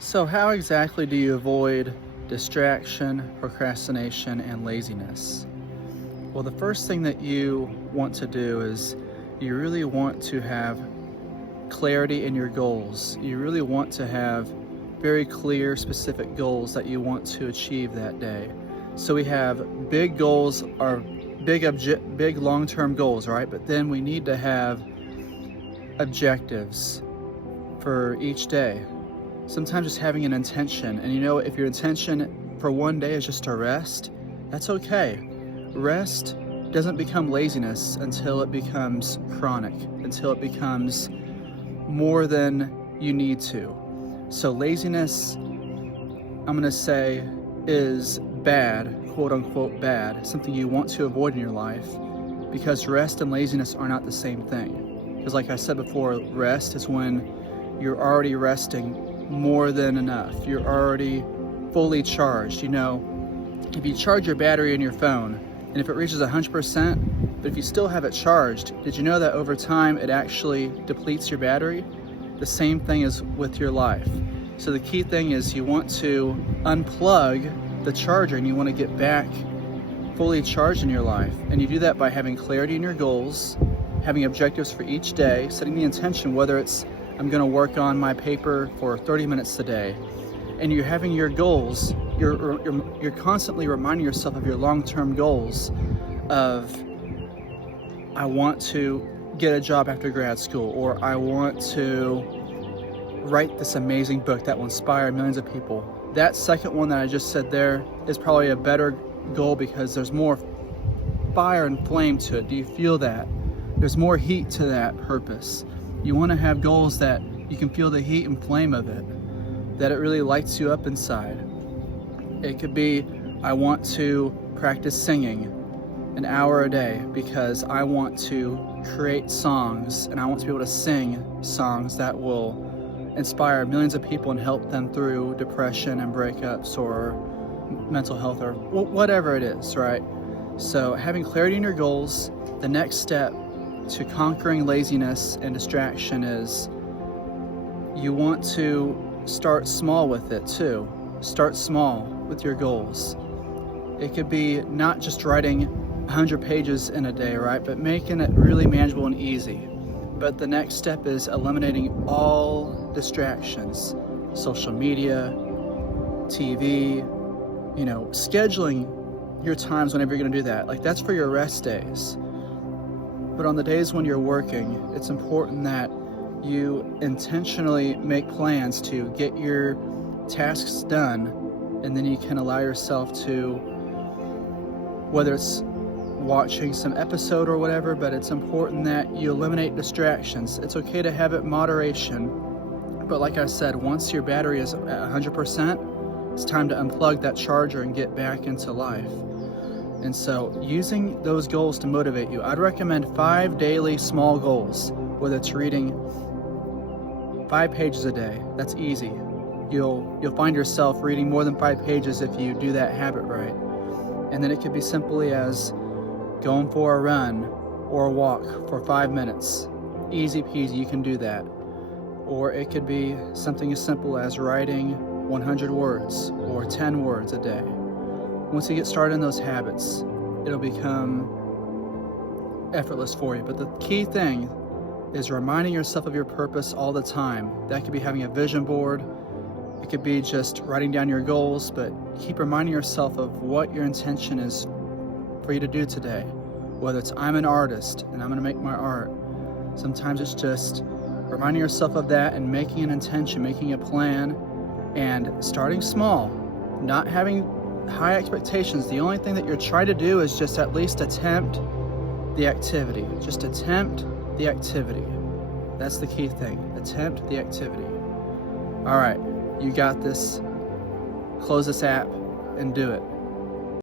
So, how exactly do you avoid distraction, procrastination, and laziness? Well, the first thing that you want to do is you really want to have clarity in your goals. You really want to have very clear, specific goals that you want to achieve that day. So, we have big goals, or big long-term goals, right? But then we need to have objectives for each day. Sometimes just having an intention, and if your intention for one day is just to rest, that's okay. Rest doesn't become laziness until it becomes chronic, until it becomes more than you need to. So laziness, I'm going to say, is bad, quote unquote bad, something you want to avoid in your life, because rest and laziness are not the same thing. Because like I said before, rest is when you're already resting more than enough. You're already fully charged. If you charge your battery in your phone, and if it reaches 100%, but if you still have it charged, did you know that over time it actually depletes your battery? The same thing is with your life. So the key thing is you want to unplug the charger and you want to get back fully charged in your life. And you do that by having clarity in your goals, having objectives for each day, setting the intention, whether it's I'm going to work on my paper for 30 minutes today, and you're having your goals, you're constantly reminding yourself of your long-term goals of, I want to get a job after grad school, or I want to write this amazing book that will inspire millions of people. That second one that I just said there is probably a better goal because there's more fire and flame to it. Do you feel that? There's more heat to that purpose. You want to have goals that you can feel the heat and flame of it, that it really lights you up inside. It could be, I want to practice singing an hour a day because I want to create songs and I want to be able to sing songs that will inspire millions of people and help them through depression and breakups or mental health or whatever it is, right? So having clarity in your goals, the next step to conquering laziness and distraction is you want to start small with it too. Start small with your goals. It could be not just writing 100 pages in a day, right? But making it really manageable and easy. But the next step is eliminating all distractions. Social media, TV, scheduling your times whenever you're going to do that. Like that's for your rest days. But on the days when you're working, it's important that you intentionally make plans to get your tasks done, and then you can allow yourself to, whether it's watching some episode or whatever, but it's important that you eliminate distractions. It's okay to have it in moderation, but like I said, once your battery is at 100%, it's time to unplug that charger and get back into life. And so using those goals to motivate you, I'd recommend 5 daily small goals, whether it's reading 5 pages a day. That's easy. You'll find yourself reading more than 5 pages if you do that habit right. And then it could be simply as going for a run or a walk for 5 minutes. Easy peasy, you can do that. Or it could be something as simple as writing 100 words or 10 words a day. Once you get started in those habits, it'll become effortless for you. But the key thing is reminding yourself of your purpose all the time. That could be having a vision board. It could be just writing down your goals, but keep reminding yourself of what your intention is for you to do today. Whether it's I'm an artist and I'm going to make my art. Sometimes it's just reminding yourself of that and making an intention, making a plan, and starting small, not having high expectations. The only thing that you're trying to do is just at least attempt the activity. Just attempt the activity. That's the key thing. Attempt the activity. All right, you got this. Close this app and do it.